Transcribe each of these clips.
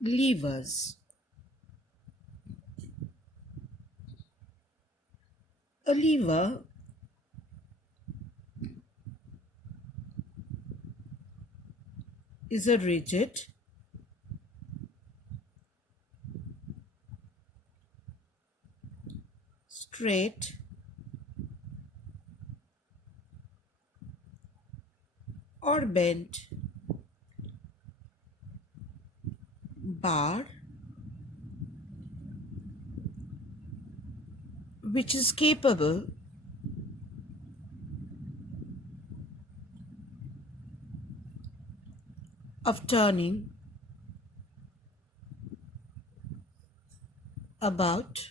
Levers. A lever is a rigid, straight, or bent bar which is capable of turning about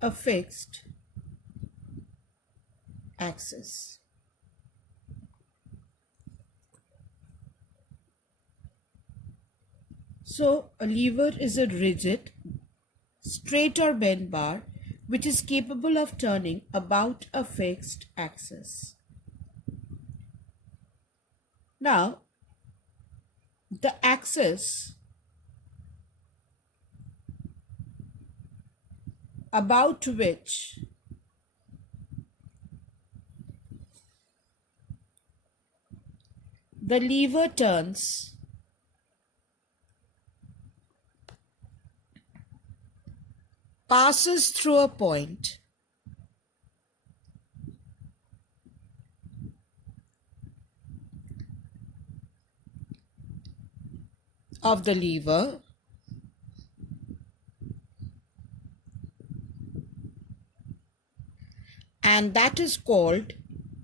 a fixed axis. So, a lever is a rigid, straight or bent bar which is capable of turning about a fixed axis. Now, the axis about which the lever turns passes through a point of the lever and that is called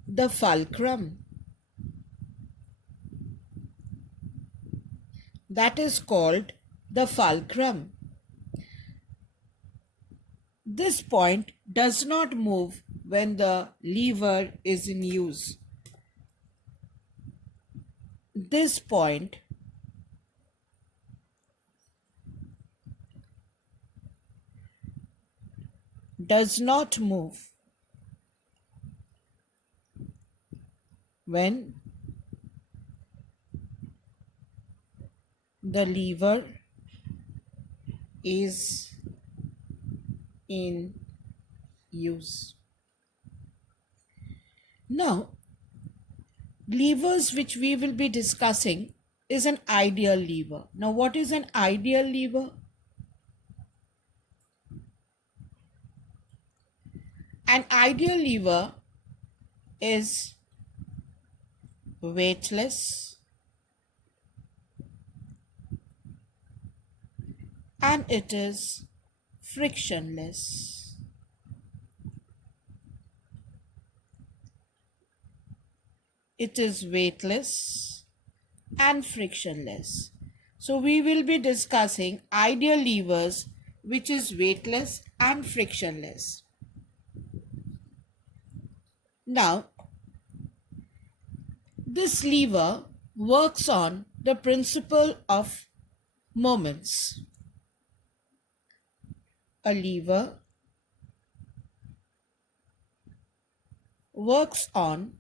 the fulcrum. That is called the fulcrum. This point does not move when the lever is in use. This point does not move when the lever is in use. Now, levers which we will be discussing is an ideal lever. Now, what is an ideal lever? An ideal lever is weightless and it is frictionless. It is weightless and frictionless. So we will be discussing ideal levers which is weightless and frictionless. Now, this lever works on the principle of moments. A lever works on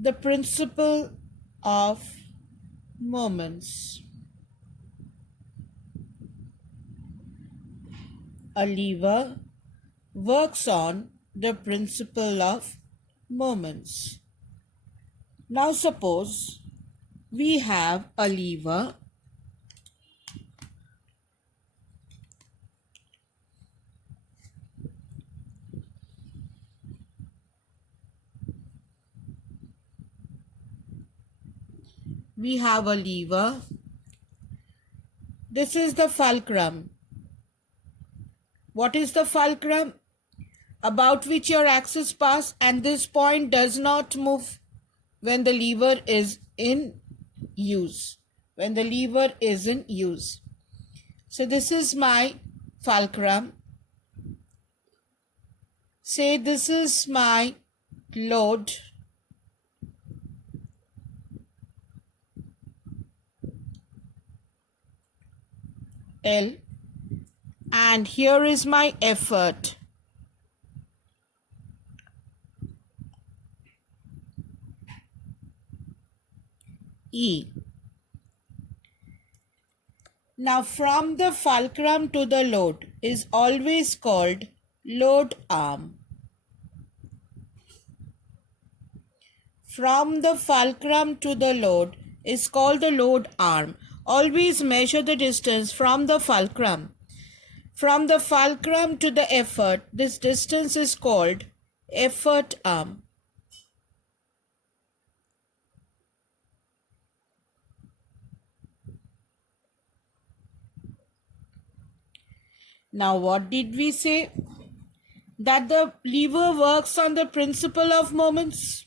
the principle of moments. A lever works on the principle of moments. Now suppose we have a lever This is the fulcrum. What is the fulcrum? About which your axis pass, and this point does not move when the lever is in use. When the lever is in use. So this is my fulcrum. Say this is my load. L, and here is my effort. E. Now, from the fulcrum to the load is always called load arm. From the fulcrum to the load is called the load arm. Always measure the distance from the fulcrum. From the fulcrum to the effort, this distance is called effort arm. Now, what did we say? That the lever works on the principle of moments.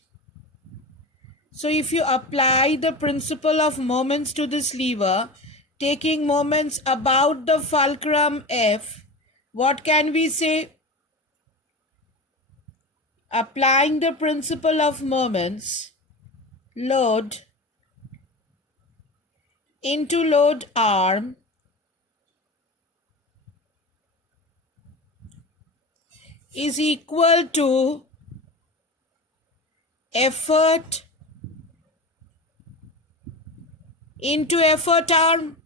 So if you apply the principle of moments to this lever, taking moments about the fulcrum F, what can we say? Applying the principle of moments, load into load arm is equal to effort into effort arm.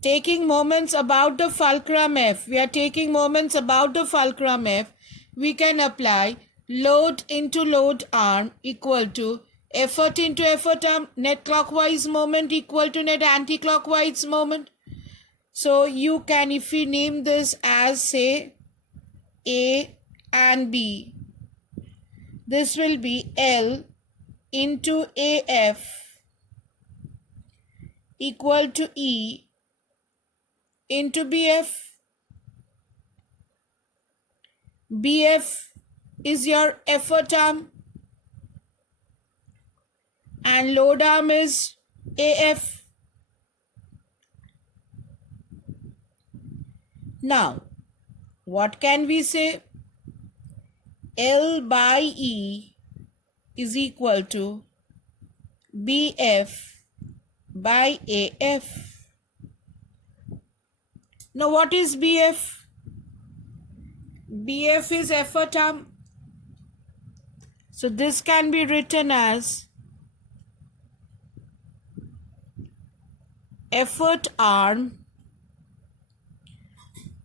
Taking moments about the fulcrum F, we are taking moments about the fulcrum F, we can apply load into load arm equal to effort into effort arm, net clockwise moment equal to net anti-clockwise moment. So you can, if we name this as say A and B, this will be L into AF equal to E into BF. BF is your effort arm and load arm is AF. Now, what can we say? L by E is equal to BF by AF. Now, what is BF? BF is effort arm. So, this can be written as effort arm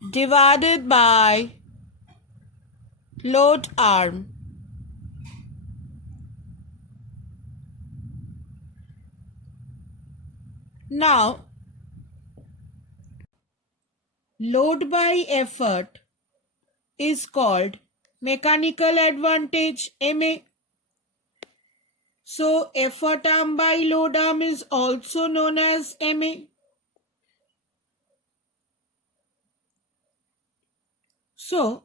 divided by load arm. Now, load by effort is called mechanical advantage, MA. So, effort arm by load arm is also known as MA. So,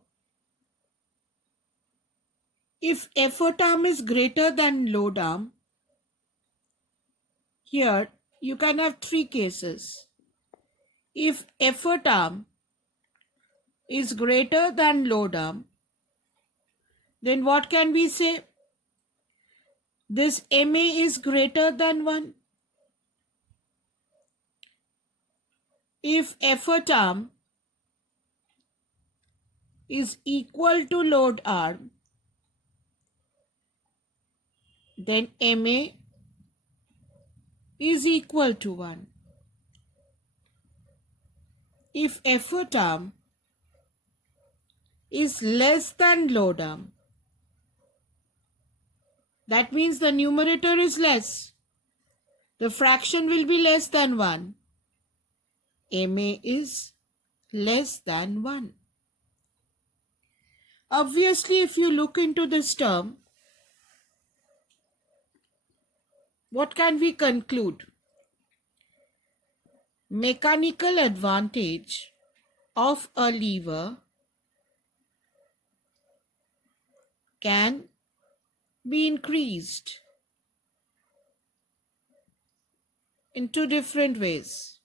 if effort arm is greater than load arm, here you can have three cases. If effort arm is greater than load arm, then what can we say? This MA is greater than 1. If effort arm is equal to load arm, then MA is equal to 1. If effort arm is less than load arm, that means the numerator is less. The fraction will be less than 1. MA is less than 1. Obviously, if you look into this term, what can we conclude? Mechanical advantage of a lever can be increased in two different ways.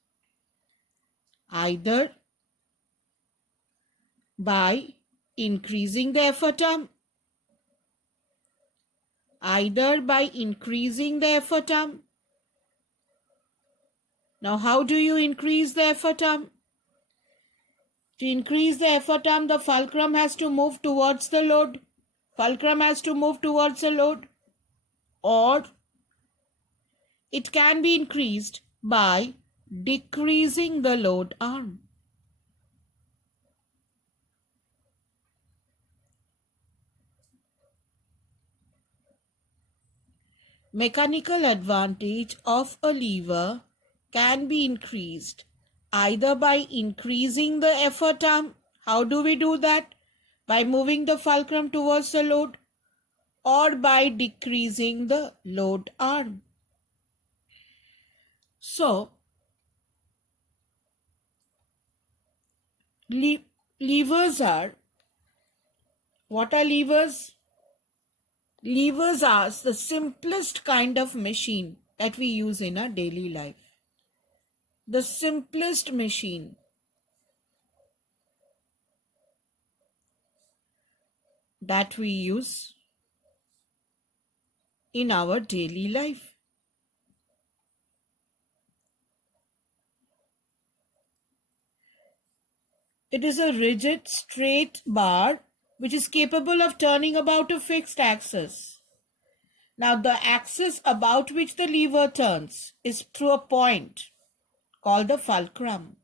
Either by increasing the effort arm, Now, how do you increase the effort arm? To increase the effort arm, the fulcrum has to move towards the load. Fulcrum has to move towards the load. Or it can be increased by decreasing the load arm. Mechanical advantage of a lever can be increased either by increasing the effort arm. How do we do that? By moving the fulcrum towards the load, or by decreasing the load arm. So, levers are, what are levers? Levers are the simplest kind of machine that we use in our daily life. The simplest machine that we use in our daily life. It is a rigid, straight bar which is capable of turning about a fixed axis. Now, the axis about which the lever turns is through a point called the fulcrum.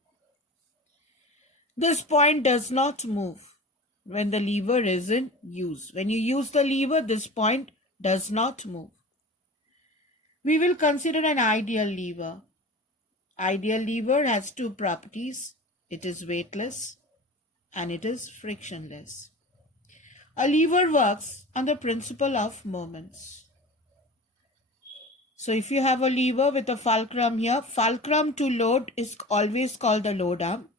This point does not move when the lever is in use. When you use the lever, this point does not move. We will consider an ideal lever. Ideal lever has two properties. It is weightless and it is frictionless. A lever works on the principle of moments. So if you have a lever with a fulcrum here, fulcrum to load is always called the load arm.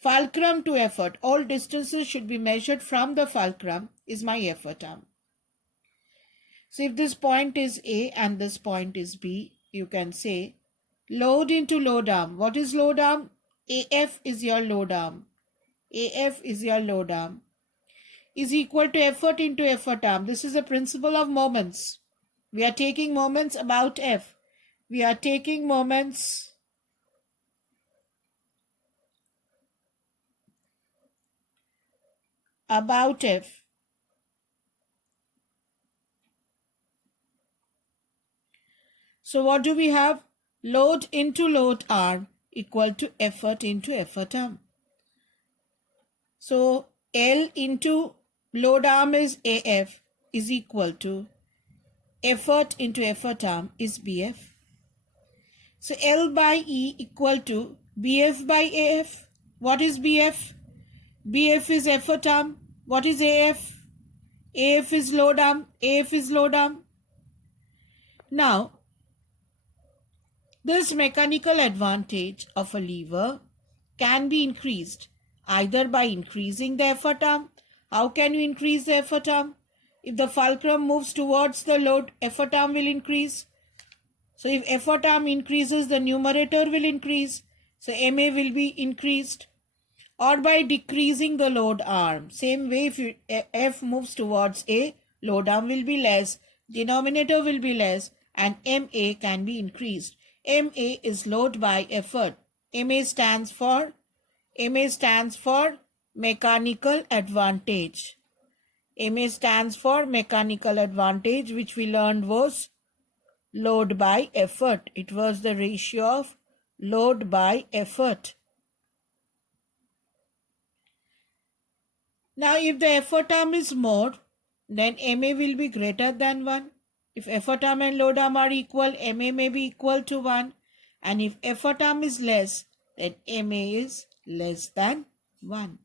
Fulcrum to effort, all distances should be measured from the fulcrum, is my effort arm. So if this point is A and this point is B, you can say load into load arm. What is load arm? AF is your load arm. AF is your load arm. Is equal to effort into effort arm. This is the principle of moments. We are taking moments about F. We are taking moments about F. So what do we have? Load into load arm equal to effort into effort arm. So L into load arm is AF is equal to effort into effort arm is BF. So L by E equal to BF by AF. What is BF? BF is effort arm. What is AF? AF is load arm. AF is load arm. Now, this mechanical advantage of a lever can be increased either by increasing the effort arm. How can you increase the effort arm? If the fulcrum moves towards the load, effort arm will increase. So if effort arm increases, the numerator will increase. So MA will be increased. Or by decreasing the load arm. Same way, if F moves towards A, load arm will be less, denominator will be less, and MA can be increased. MA is load by effort. MA stands for mechanical advantage. MA stands for mechanical advantage, which we learned was load by effort. It was the ratio of load by effort. Now, if the effort arm is more, then MA will be greater than 1. If effort arm and load arm are equal, MA may be equal to 1. And if effort arm is less, then MA is less than 1.